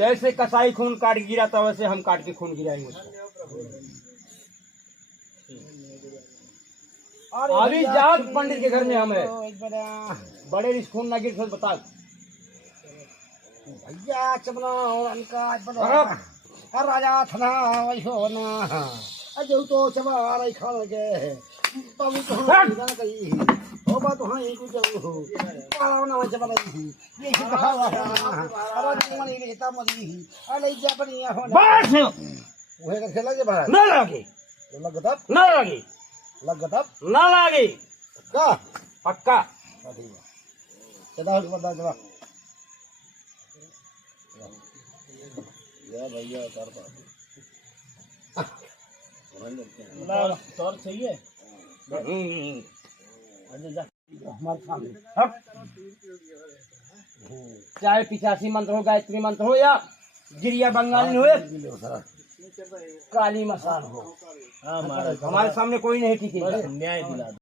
जैसे कसाई खून काट गिरा था वैसे हम काट के खून गिराएंगे उसको। अभी जाओ पंडित के घर में हम है, बड़े रिस खून ना गिर तो बता भैया चबना और अनका राजा थना वही हो ना अजो तो चबा रही खाने के बाबू तो ना कही हो बात तो हां एक जो पाला ना चबा रही ये ही कहा अरे जीवन ये रहता मरी अरे जा बनी हो ना बस वहे का खेला के बाहर ना लगे लगता ना लगे लगता ना लगे का पक्का चला हो बता चला या भैया कर पा सर सही है हमारे सामने चाहे 85 मंत्र हो, गायत्री मंत्र हो या गिरिया बंगाली हो या काली मसान हो, हमारे सामने कोई नहीं टिकेगा। न्याय दिला।